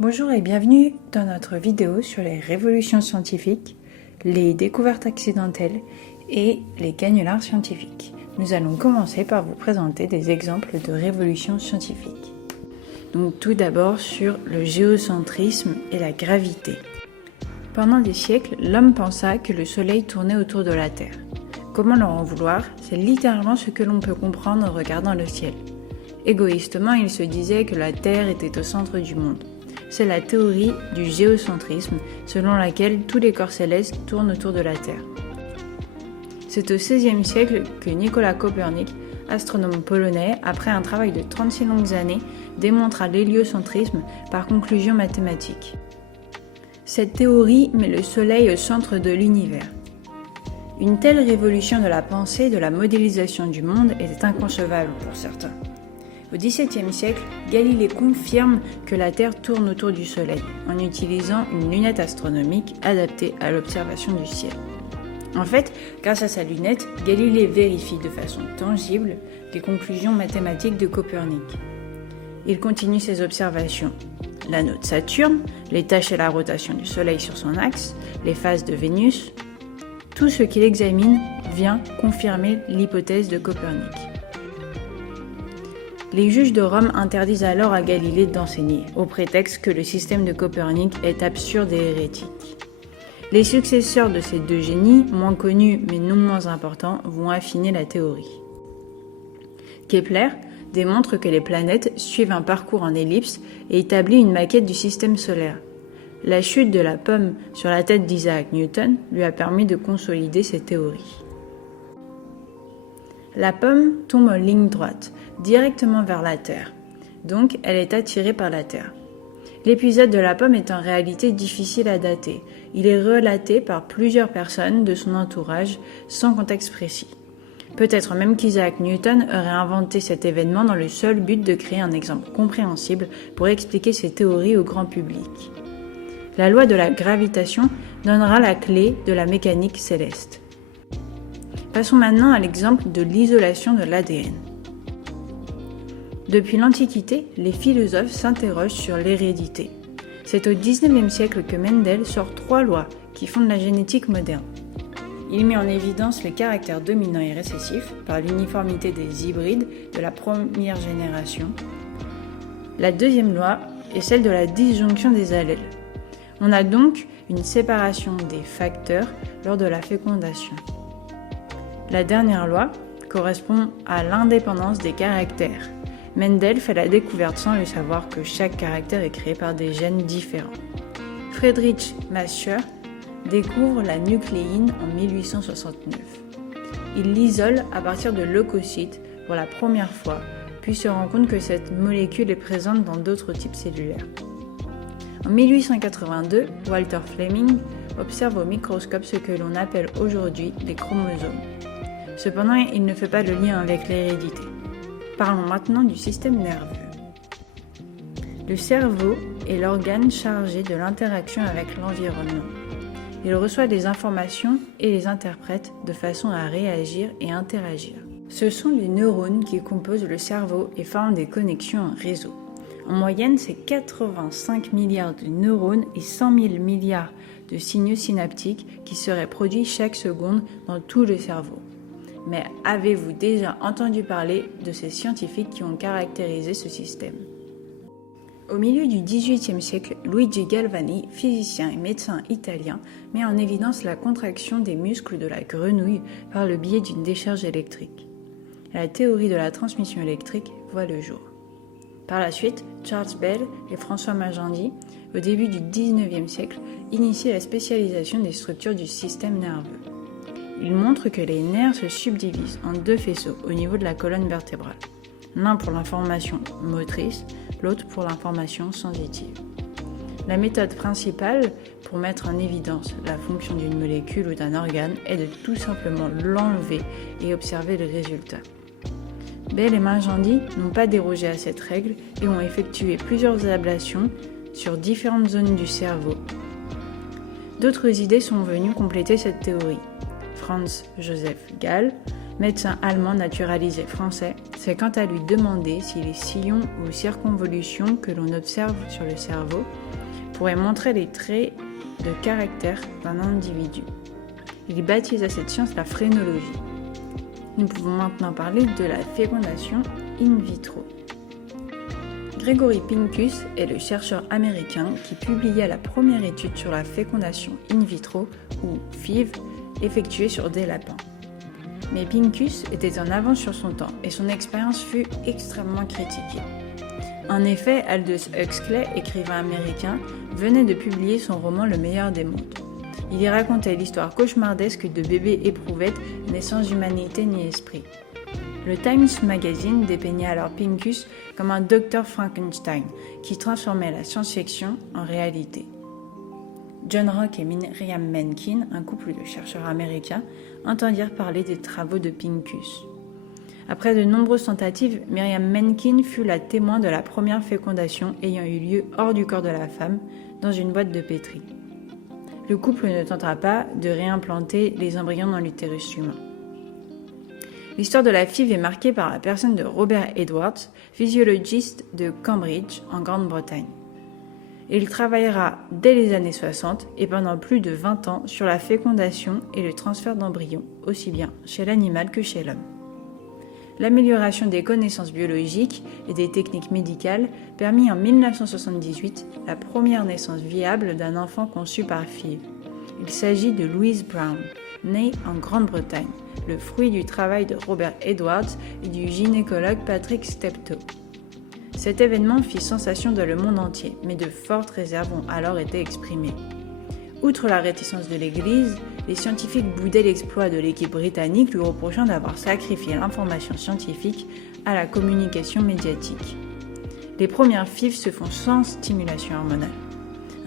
Bonjour et bienvenue dans notre vidéo sur les révolutions scientifiques, les découvertes accidentelles et les canulars scientifiques. Nous allons commencer par vous présenter des exemples de révolutions scientifiques. Donc tout d'abord sur le géocentrisme et la gravité. Pendant des siècles, l'homme pensa que le Soleil tournait autour de la Terre. Comment leur en vouloir? C'est littéralement ce que l'on peut comprendre en regardant le ciel. Égoïstement, il se disait que la Terre était au centre du monde. C'est la théorie du géocentrisme, selon laquelle tous les corps célestes tournent autour de la Terre. C'est au XVIe siècle que Nicolas Copernic, astronome polonais, après un travail de 36 longues années, démontra l'héliocentrisme par conclusion mathématique. Cette théorie met le Soleil au centre de l'univers. Une telle révolution de la pensée et de la modélisation du monde était inconcevable pour certains. Au XVIIe siècle, Galilée confirme que la Terre tourne autour du Soleil en utilisant une lunette astronomique adaptée à l'observation du ciel. En fait, grâce à sa lunette, Galilée vérifie de façon tangible les conclusions mathématiques de Copernic. Il continue ses observations. L'anneau de Saturne, les tâches et la rotation du Soleil sur son axe, les phases de Vénus, tout ce qu'il examine vient confirmer l'hypothèse de Copernic. Les juges de Rome interdisent alors à Galilée d'enseigner, au prétexte que le système de Copernic est absurde et hérétique. Les successeurs de ces deux génies, moins connus mais non moins importants, vont affiner la théorie. Kepler démontre que les planètes suivent un parcours en ellipse et établit une maquette du système solaire. La chute de la pomme sur la tête d'Isaac Newton lui a permis de consolider ces théories. La pomme tombe en ligne droite, directement vers la Terre. Donc, elle est attirée par la Terre. L'épisode de la pomme est en réalité difficile à dater. Il est relaté par plusieurs personnes de son entourage, sans contexte précis. Peut-être même qu'Isaac Newton aurait inventé cet événement dans le seul but de créer un exemple compréhensible pour expliquer ses théories au grand public. La loi de la gravitation donnera la clé de la mécanique céleste. Passons maintenant à l'exemple de l'isolation de l'ADN. Depuis l'Antiquité, les philosophes s'interrogent sur l'hérédité. C'est au XIXe siècle que Mendel sort 3 lois qui fondent la génétique moderne. Il met en évidence les caractères dominants et récessifs par l'uniformité des hybrides de la première génération. La deuxième loi est celle de la disjonction des allèles. On a donc une séparation des facteurs lors de la fécondation. La dernière loi correspond à l'indépendance des caractères. Mendel fait la découverte sans le savoir que chaque caractère est créé par des gènes différents. Friedrich Mascher découvre la nucléine en 1869. Il l'isole à partir de leucocytes pour la première fois, puis se rend compte que cette molécule est présente dans d'autres types cellulaires. En 1882, Walter Fleming observe au microscope ce que l'on appelle aujourd'hui les chromosomes. Cependant, il ne fait pas le lien avec l'hérédité. Parlons maintenant du système nerveux. Le cerveau est l'organe chargé de l'interaction avec l'environnement. Il reçoit des informations et les interprète de façon à réagir et interagir. Ce sont les neurones qui composent le cerveau et forment des connexions en réseau. En moyenne, c'est 85 milliards de neurones et 100 000 milliards de signaux synaptiques qui seraient produits chaque seconde dans tout le cerveau. Mais avez-vous déjà entendu parler de ces scientifiques qui ont caractérisé ce système? Au milieu du XVIIIe siècle, Luigi Galvani, physicien et médecin italien, met en évidence la contraction des muscles de la grenouille par le biais d'une décharge électrique. La théorie de la transmission électrique voit le jour. Par la suite, Charles Bell et François Magendie, au début du XIXe siècle, initient la spécialisation des structures du système nerveux. Il montre que les nerfs se subdivisent en 2 faisceaux au niveau de la colonne vertébrale, l'un pour l'information motrice, l'autre pour l'information sensitive. La méthode principale pour mettre en évidence la fonction d'une molécule ou d'un organe est de tout simplement l'enlever et observer le résultat. Bell et Magendie n'ont pas dérogé à cette règle et ont effectué plusieurs ablations sur différentes zones du cerveau. D'autres idées sont venues compléter cette théorie. Franz Joseph Gall médecin allemand naturalisé français, s'est quant à lui demandé si les sillons ou circonvolutions que l'on observe sur le cerveau pourraient montrer les traits de caractère d'un individu. Il baptisa cette science la phrénologie. Nous pouvons maintenant parler de la fécondation in vitro. Gregory Pincus est le chercheur américain qui publia la première étude sur la fécondation in vitro, ou FIV, effectuée sur des lapins. Mais Pincus était en avance sur son temps et son expérience fut extrêmement critiquée. En effet, Aldous Huxley, écrivain américain, venait de publier son roman Le meilleur des mondes. Il y racontait l'histoire cauchemardesque de bébés éprouvettes nés sans humanité ni esprit. Le Times Magazine dépeignait alors Pincus comme un docteur Frankenstein qui transformait la science-fiction en réalité. John Rock et Miriam Menkin, un couple de chercheurs américains, entendirent parler des travaux de Pincus. Après de nombreuses tentatives, Miriam Menkin fut la témoin de la première fécondation ayant eu lieu hors du corps de la femme, dans une boîte de pétri. Le couple ne tentera pas de réimplanter les embryons dans l'utérus humain. L'histoire de la FIV est marquée par la personne de Robert Edwards, physiologiste de Cambridge, en Grande-Bretagne. Il travaillera dès les années 60 et pendant plus de 20 ans sur la fécondation et le transfert d'embryons, aussi bien chez l'animal que chez l'homme. L'amélioration des connaissances biologiques et des techniques médicales permit en 1978 la première naissance viable d'un enfant conçu par FIV. Il s'agit de Louise Brown, née en Grande-Bretagne, le fruit du travail de Robert Edwards et du gynécologue Patrick Steptoe. Cet événement fit sensation dans le monde entier, mais de fortes réserves ont alors été exprimées. Outre la réticence de l'Église, les scientifiques boudaient l'exploit de l'équipe britannique, lui reprochant d'avoir sacrifié l'information scientifique à la communication médiatique. Les premières FIV se font sans stimulation hormonale.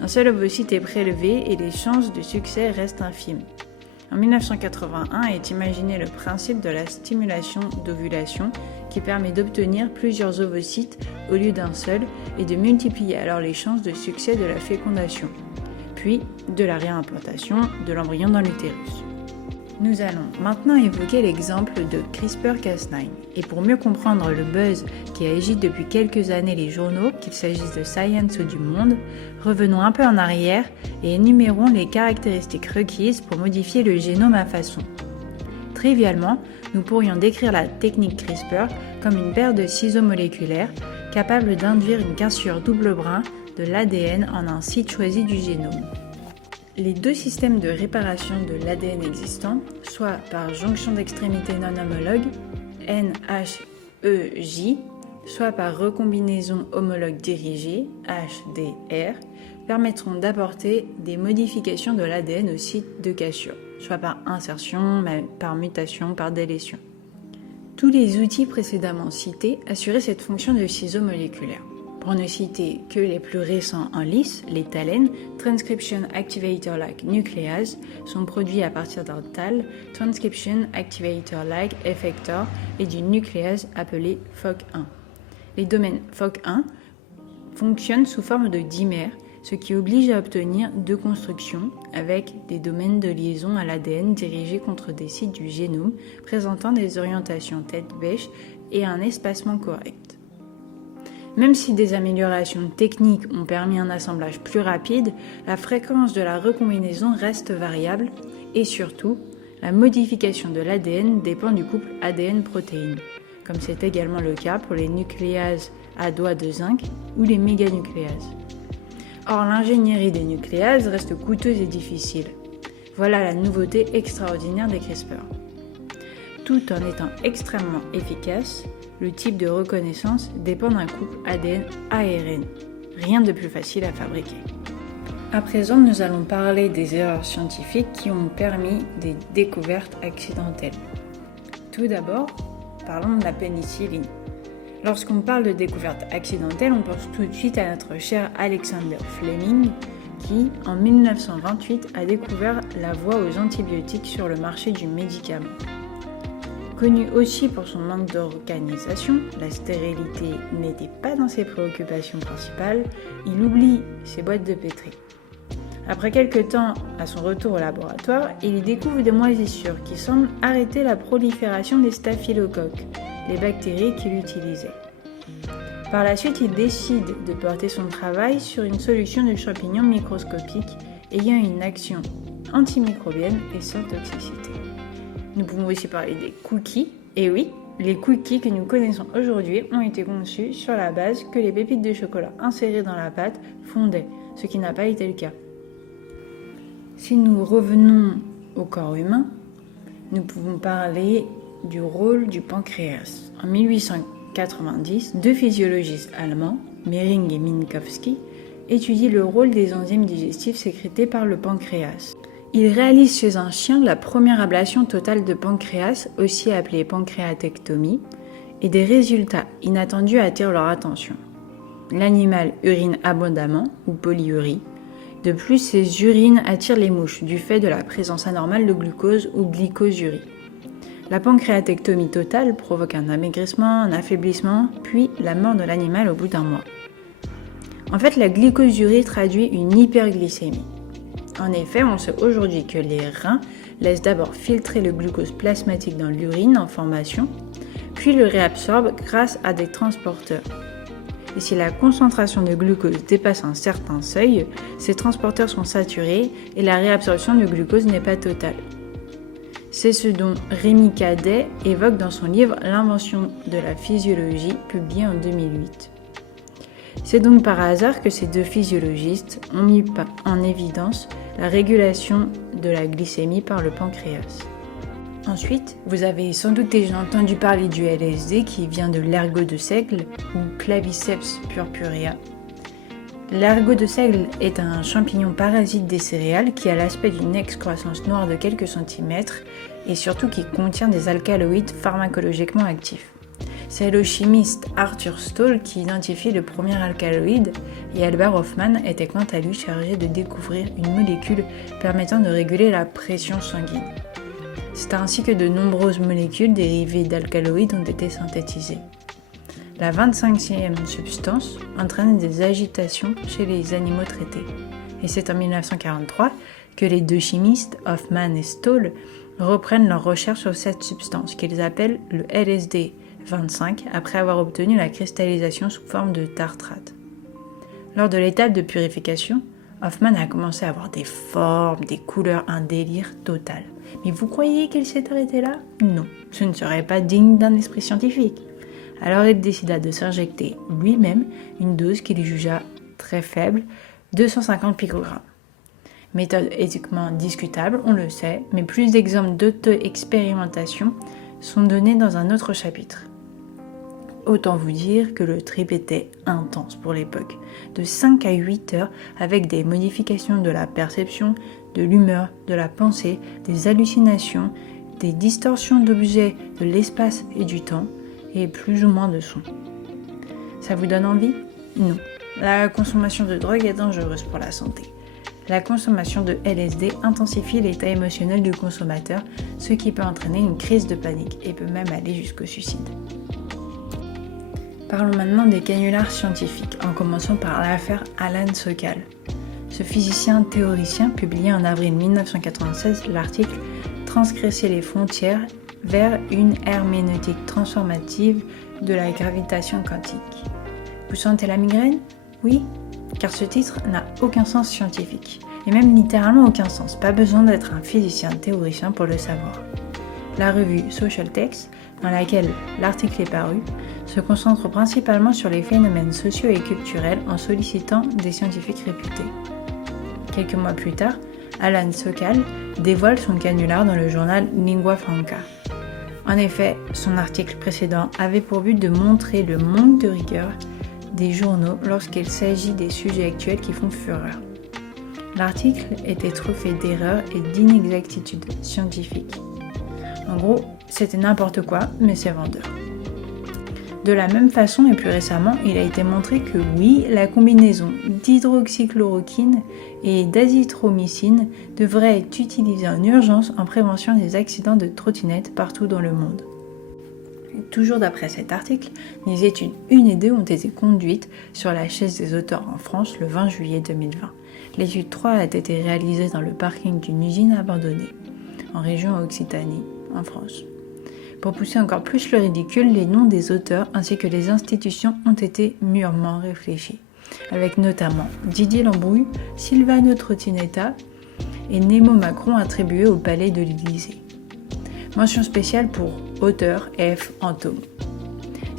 Un seul ovocyte est prélevé et les chances de succès restent infimes. En 1981 est imaginé le principe de la stimulation d'ovulation qui permet d'obtenir plusieurs ovocytes au lieu d'un seul et de multiplier alors les chances de succès de la fécondation, puis de la réimplantation de l'embryon dans l'utérus. Nous allons maintenant évoquer l'exemple de CRISPR-Cas9. Et pour mieux comprendre le buzz qui agite depuis quelques années les journaux, qu'il s'agisse de Science ou du Monde, revenons un peu en arrière et énumérons les caractéristiques requises pour modifier le génome à façon. Trivialement, nous pourrions décrire la technique CRISPR comme une paire de ciseaux moléculaires capable d'induire une cassure double brin de l'ADN en un site choisi du génome. Les deux systèmes de réparation de l'ADN existants, soit par jonction d'extrémités non homologues, NHEJ, soit par recombinaison homologue dirigée, HDR, permettront d'apporter des modifications de l'ADN au site de cassure, soit par insertion, par mutation, par délétion. Tous les outils précédemment cités assuraient cette fonction de ciseau moléculaire. Pour ne citer que les plus récents en lice, les TALEN, Transcription Activator-like Nuclease, sont produits à partir d'un TAL, Transcription Activator-like Effector, et du nucléase appelé FOC1. Les domaines FOC1 fonctionnent sous forme de dimères, ce qui oblige à obtenir deux constructions avec des domaines de liaison à l'ADN dirigés contre des sites du génome présentant des orientations tête-bêche et un espacement correct. Même si des améliorations techniques ont permis un assemblage plus rapide, la fréquence de la recombinaison reste variable et surtout, la modification de l'ADN dépend du couple ADN-protéine, comme c'est également le cas pour les nucléases à doigt de zinc ou les méganucléases. Or, l'ingénierie des nucléases reste coûteuse et difficile. Voilà la nouveauté extraordinaire des CRISPR. Tout en étant extrêmement efficace, le type de reconnaissance dépend d'un couple ADN-ARN. Rien de plus facile à fabriquer. À présent, nous allons parler des erreurs scientifiques qui ont permis des découvertes accidentelles. Tout d'abord, parlons de la pénicilline. Lorsqu'on parle de découverte accidentelle, on pense tout de suite à notre cher Alexander Fleming qui, en 1928, a découvert la voie aux antibiotiques sur le marché du médicament. Connu aussi pour son manque d'organisation, la stérilité n'était pas dans ses préoccupations principales, il oublie ses boîtes de pétri. Après quelques temps, à son retour au laboratoire, il y découvre des moisissures qui semblent arrêter la prolifération des staphylocoques, les bactéries qu'il utilisait. Par la suite, il décide de porter son travail sur une solution de champignons microscopiques ayant une action antimicrobienne et sans toxicité. Nous pouvons aussi parler des cookies. Et oui, les cookies que nous connaissons aujourd'hui ont été conçus sur la base que les pépites de chocolat insérées dans la pâte fondaient, ce qui n'a pas été le cas. Si nous revenons au corps humain, nous pouvons parler du rôle du pancréas. En 1890, deux physiologistes allemands, Mehring et Minkowski, étudient le rôle des enzymes digestifs sécrétées par le pancréas. Ils réalisent chez un chien la première ablation totale de pancréas, aussi appelée pancréatectomie, et des résultats inattendus attirent leur attention. L'animal urine abondamment, ou polyurie. De plus, ces urines attirent les mouches, du fait de la présence anormale de glucose ou glycosurie. La pancréatectomie totale provoque un amaigrissement, un affaiblissement, puis la mort de l'animal au bout d'un mois. En fait, la glycosurie traduit une hyperglycémie. En effet, on sait aujourd'hui que les reins laissent d'abord filtrer le glucose plasmatique dans l'urine en formation, puis le réabsorbent grâce à des transporteurs. Et si la concentration de glucose dépasse un certain seuil, ces transporteurs sont saturés et la réabsorption du glucose n'est pas totale. C'est ce dont Rémi Cadet évoque dans son livre L'invention de la physiologie, publié en 2008. C'est donc par hasard que ces deux physiologistes ont mis en évidence la régulation de la glycémie par le pancréas. Ensuite, vous avez sans doute déjà entendu parler du LSD qui vient de l'ergot de seigle ou Claviceps purpurea. L'ergot de seigle est un champignon parasite des céréales qui a l'aspect d'une excroissance noire de quelques centimètres et surtout qui contient des alcaloïdes pharmacologiquement actifs. C'est le chimiste Arthur Stoll qui identifie le premier alcaloïde et Albert Hofmann était quant à lui chargé de découvrir une molécule permettant de réguler la pression sanguine. C'est ainsi que de nombreuses molécules dérivées d'alcaloïdes ont été synthétisées. La 25e substance entraîne des agitations chez les animaux traités. Et c'est en 1943 que les deux chimistes, Hofmann et Stoll, reprennent leurs recherches sur cette substance qu'ils appellent le LSD 25 après avoir obtenu la cristallisation sous forme de tartrate. Lors de l'étape de purification, Hofmann a commencé à avoir des formes, des couleurs, un délire total. Mais vous croyez qu'il s'est arrêté là ? Non, ce ne serait pas digne d'un esprit scientifique. Alors il décida de s'injecter lui-même une dose qu'il jugea très faible, 250 picogrammes. Méthode éthiquement discutable, on le sait, mais plus d'exemples d'auto-expérimentation sont donnés dans un autre chapitre. Autant vous dire que le trip était intense pour l'époque, de 5 à 8 heures avec des modifications de la perception, de l'humeur, de la pensée, des hallucinations, des distorsions d'objets, de l'espace et du temps, et plus ou moins de sons. Ça vous donne envie ? Non. La consommation de drogue est dangereuse pour la santé. La consommation de LSD intensifie l'état émotionnel du consommateur, ce qui peut entraîner une crise de panique et peut même aller jusqu'au suicide. Parlons maintenant des canulars scientifiques, en commençant par l'affaire Alan Sokal. Ce physicien théoricien publiait en avril 1996 l'article « Transgresser les frontières vers une herméneutique transformative de la gravitation quantique ». Vous sentez la migraine ? Oui, car ce titre n'a aucun sens scientifique, et même littéralement aucun sens, pas besoin d'être un physicien théoricien pour le savoir. La revue Social Text, dans laquelle l'article est paru, se concentre principalement sur les phénomènes sociaux et culturels en sollicitant des scientifiques réputés. Quelques mois plus tard, Alan Sokal dévoile son canular dans le journal Lingua Franca. En effet, son article précédent avait pour but de montrer le manque de rigueur des journaux lorsqu'il s'agit des sujets actuels qui font fureur. L'article était truffé d'erreurs et d'inexactitudes scientifiques. En gros, c'était n'importe quoi, mais c'est vendeur. De la même façon et plus récemment, il a été montré que oui, la combinaison d'hydroxychloroquine et d'azithromycine devrait être utilisée en urgence en prévention des accidents de trottinette partout dans le monde. Toujours d'après cet article, des études 1 et 2 ont été conduites sur la chaise des auteurs en France le 20 juillet 2020. L'étude 3 a été réalisée dans le parking d'une usine abandonnée, en région Occitanie, en France. Pour pousser encore plus le ridicule, les noms des auteurs ainsi que les institutions ont été mûrement réfléchis, avec notamment Didier Lambrouille, Silvano Trottinetta et Nemo Macron attribués au Palais de l'Élysée. Mention spéciale pour auteur F. Antôme.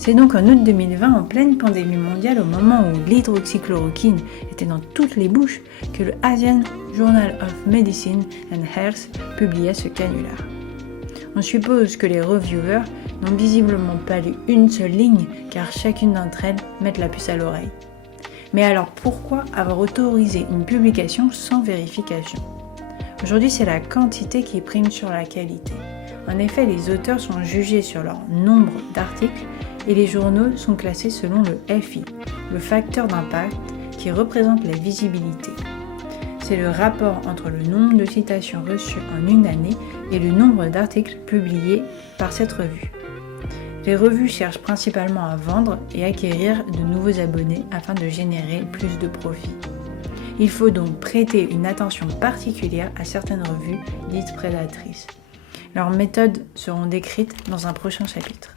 C'est donc en août 2020, en pleine pandémie mondiale, au moment où l'hydroxychloroquine était dans toutes les bouches, que le Asian Journal of Medicine and Health publiait ce canular. On suppose que les reviewers n'ont visiblement pas lu une seule ligne, car chacune d'entre elles met la puce à l'oreille. Mais alors pourquoi avoir autorisé une publication sans vérification ? Aujourd'hui, c'est la quantité qui prime sur la qualité. En effet, les auteurs sont jugés sur leur nombre d'articles et les journaux sont classés selon le FI, le facteur d'impact qui représente la visibilité. C'est le rapport entre le nombre de citations reçues en une année et le nombre d'articles publiés par cette revue. Les revues cherchent principalement à vendre et acquérir de nouveaux abonnés afin de générer plus de profits. Il faut donc prêter une attention particulière à certaines revues dites prédatrices. Leurs méthodes seront décrites dans un prochain chapitre.